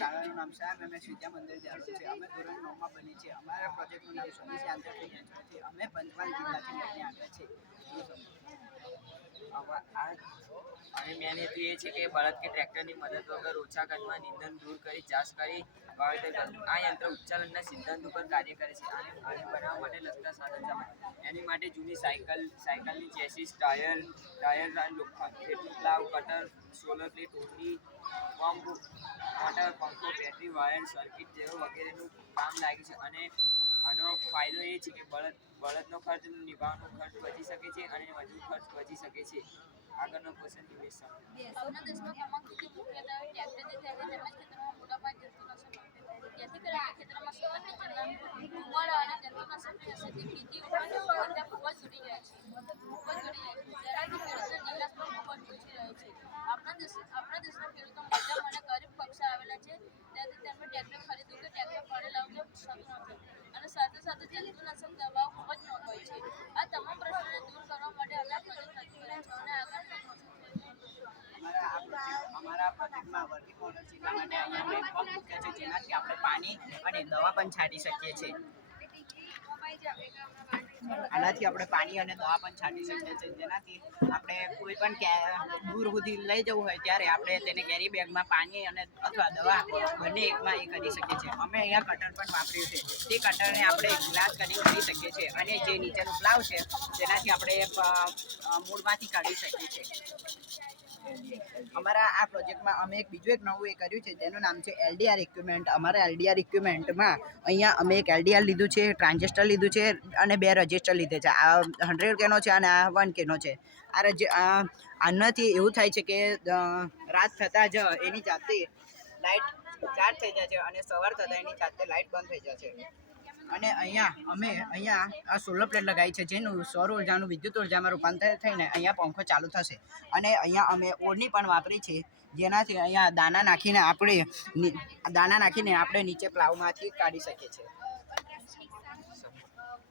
શાળાનું નામ શાહ રમેશ વિદ્યા મંદિર જાણું છે. અમે ધોરણ 9માં ભણીએ છીએ. અમારા પ્રોજેક્ટનું નામ સ્વદેશી આંતરક્રિયા છે. અમે પંચમહાલ જિલ્લાથી લઈને આવ્યા છીએ. અને મેન હેતુ એ છે કે બળદ કે ટ્રેક્ટરની મદદ વગર ઓછા ખર્ચમાં નિંદણ દૂર કરી ચાષ કરી વાવેતર કરવું. આ યંત્ર ઉચ્ચાલનના સિદ્ધાંત ઉપર કાર્ય કરે છે. આને બનાવવા માટે લગતા સાધન સામગ્રી એની માટે જૂની સાયકલની ચેસીસ, ટાયર લોખંડ, ખેતનું પ્લાવ, કટર, સોલર પ્લેટ, ઓરડી, પંપ, મોટર, પંખો, બેટરી, વાયર, સર્કિટ જેવું વગેરેનું કામ લાગે છે. અને આનો ફાયદો એ છે કે બળદનો ખર્ચ નિભાવવાનો ખર્ચ બચી શકે છે અને મજૂર ખર્ચ બચી શકે છે. આગળનો ક્વેશ્ચન નિવેશ આપણા દેશમાં તમામ મુખ્યત્વે ટ્રેક્ટરથી થાય છે. તેમજ ખેતરોમાં મોટાપાયે જંતુનાશક જેથી કરીને ખેતરોમાં સતત ધુમાડો અને જંતુનાશકની અસરથી ખેતી ઉપરની ગુણવત્તા ખૂબ જ ઘટી જાય છે. જેનાથી ખેડૂતોની નિકાસ પણ ખૂબ જ ઓછી રહે છે. આપણા દેશના ખેડૂતો મધ્યમ અને ગરીબ કક્ષા આવેલા છે. તેથી તેમને ટ્રેક્ટર ખરીદવું કે ટ્રેક્ટર ભાડે લાવવું થતું નથી. અને સાથે સાથે જંતુનાશક દવાઓ ખૂબ જ મોંઘી હોય છે. આ તમામ પ્રશ્નોને દૂર કરવા માટે અમે પ્રોજેક્ટ નક્કી કર્યો છે અને આગળ અમારા પ્રોજેક્ટમાં વર્કિંગ મોડલ છે. એટલા માટે અહીંયા અમે પંપ મૂક્યા છે, જેનાથી આપણે પાણી અને દવા પણ છાંટી શકીએ છીએ. આનાથી આપણે પાણી અને દવા પણ છાંટી શકીએ છીએ, જેનાથી આપણે કોઈ પણ દૂર સુધી લઈ જવું હોય ત્યારે આપણે તેને કેરી બેગમાં પાણી અને અથવા દવા બંને એકમાં એ કરી શકીએ છીએ. અમે અહીંયા કટર પણ વાપર્યું છે. તે કટરને આપણે ગ્લાસ કટિંગ કરી શકીએ છીએ અને જે નીચેનું પ્લાવ છે તેનાથી આપણે મૂળમાંથી કાઢી શકીએ છીએ. અમારા આ પ્રોજેક્ટમાં અમે બીજું એક નવું કર્યું છે, જેનું નામ છે LDR ઇક્વિપમેન્ટ. અમારા LDR ઇક્વિપમેન્ટમાં અહીંયા અમે એક LDR લીધું છે, ટ્રાન્ઝિસ્ટર લીધું છે અને 2 રજિસ્ટર લીધે છે. આ 100 કેનો છે અને આ 1 કેનો છે. આનાથી એવું થાય છે કે રાત થતાં જ એની જાતે લાઇટ ચાર્જ થઈ જાય છે અને સવાર થતાં એની જાતે લાઇટ બંધ થઈ જાય છે. અને અમે આ સોલર પ્લેટ લગાવી છે, જેનું સૌર ઉર્જાનું વિદ્યુત ઉર્જામાં રૂપાંતર થઈને અહીંયા પંખો ચાલુ થશે. અને અહીંયા અમે ઓરડી પણ વાપરી છે, જેનાથી અહીંયા દાણા નાખીને આપણે નીચે પ્લાવમાંથી કાઢી શકીએ છીએ.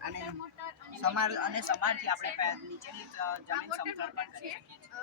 અને સમારથી આપણે નીચેની જમીન સમતળ પણ કરી શકીએ છીએ.